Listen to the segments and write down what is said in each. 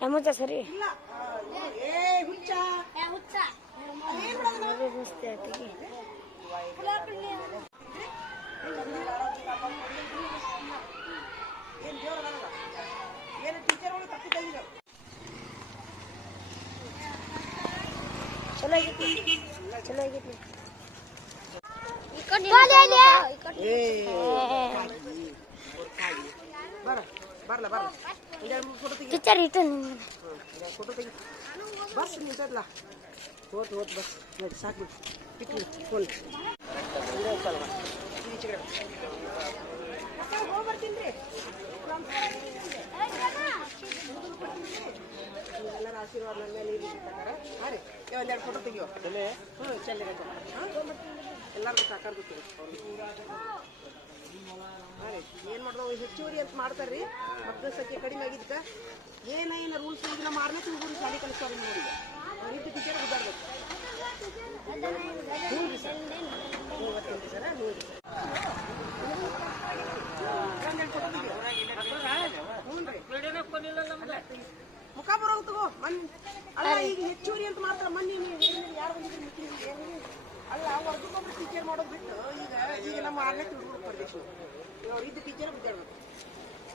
Emang seri. चलो teacher return photo तेगी बस निटला होत बस साक पिक फोन हो ಬರ್ತೀನಿ ಎಲ್ಲರ ಆಶೀರ್ವಾದ ನನ್ನ ಮೇಲೆ ಇರಲಿ ಪ್ರಕಾರ ಹಾರಿ ಒಂದೆರಡು ಫೋಟೋ ತೆಗಿಯೋ ಚೆಲ್ಲಿಗೆ ಎಲ್ಲರಿಗೂ ಸಾಕಾರ ಗೊತ್ತಿದೆ ಹಾರಿ ಏನು ಮಾಡೋದು ಹೆಚ್ಚುವರಿ ಅಂತ ಮಾಡ್ತಾರ್ರಿ ಮಕ್ಕಳ ಸಂಖ್ಯೆ ಕಡಿಮೆ ಆಗಿದ್ಕ ಏನೇನು ರೂಲ್ಸ್ ಇದನ್ನ ಮಾರನೇ ತಿಳ್ಕೊಂಡು ಶಾಲೆ ಕಲಿಸ್ತಾರೆ ನೋಡಿ ರೀತಿ ಟೀಚರ್ ಗುದ್ದಾಡ್ಬೇಕು ಹೋಗಿ ಸರ್ ಹೋಗ್ತೀನಿ ಸರ್ ಹೋಗಿ ಮುಖ ಬರೋದು ತಗೋ ಅಲ್ಲ ಈಗ ಹೆಚ್ಚುವರಿ ಅಂತ ಮಾತ್ರ ಮೊನ್ನೆ ಯಾರು ಬಂದಿದ್ರು ಅಲ್ಲ ವರ್ಗಕ್ಕೊಬ್ರು ಟೀಚರ್ ಮಾಡೋದು ಬಿಟ್ಟು ಈಗ ನಮ್ಮ ಆರನೇ ಹುಡುಗರು ಪ್ರದೇಶ ಅವ್ರು ಇದ್ದ ಟೀಚರ್ ಬಿದ್ದಾಡ್ಬೇಕು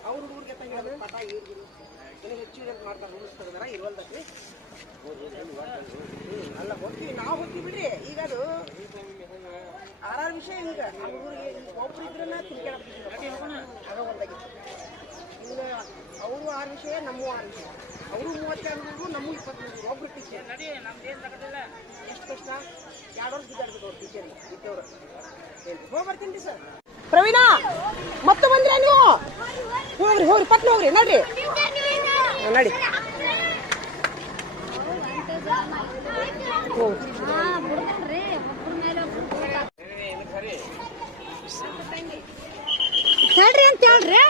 ಅವ್ರ ಹುಡುಗರಿಗೆ ತಂಗಿಡೋದು ಪಟ ಏನು ಹೆಚ್ಚುವರಿ ಅಂತ ಮಾಡ್ತಾರೆ ರೂಲ್ಸ್ ತೆಗೆದಾರ ಇರುವಲ್ದಕ್ಕೆ ಅಲ್ಲ ಹೋಗ್ತೀವಿ ನಾವು ಹೋಗ್ತೀವಿ ಬಿಡ್ರಿ ಈಗ ಅದು ಆರಾರು ವಿಷಯ ಈಗ ನಮ್ಮ ಹುಡುಗರಿಗೆ ಒಬ್ರು ಇದ್ರನ್ನ ತಿಳ್ಕೊಳ್ಳೋದು ಆಗ ಒಂದಾಗಿತ್ತು ಈಗ ಅವರು 6 ವಿಷಯ ನಮ್ಮೂ 6 ವಿಷಯ ಅವರು 32 ನಮ್ಮ 23 ಒಬ್ರು ಟೀಚರ್ ಎಷ್ಟು ಕಷ್ಟ 2 ವರ್ಷ ಬಿದ್ದಾಡ್ಬೇಕು ಅವ್ರು ಟೀಚರ್ಗೆ ಇದ್ದವ್ರು ಹೋಗಿ ಬರ್ತೀನಿ ಸರ್ ಪ್ರವೀಣ ಮತ್ತೆ ಬಂದ್ರೆ ನೀವು ಹೋಗ್ರಿ ಪಟ್ನ ಹೋಗ್ರಿ ನಡ್ರಿ ನಡಿ ಹೇಳ್ರಿ ಅಂತ ಹೇಳ್ರಿ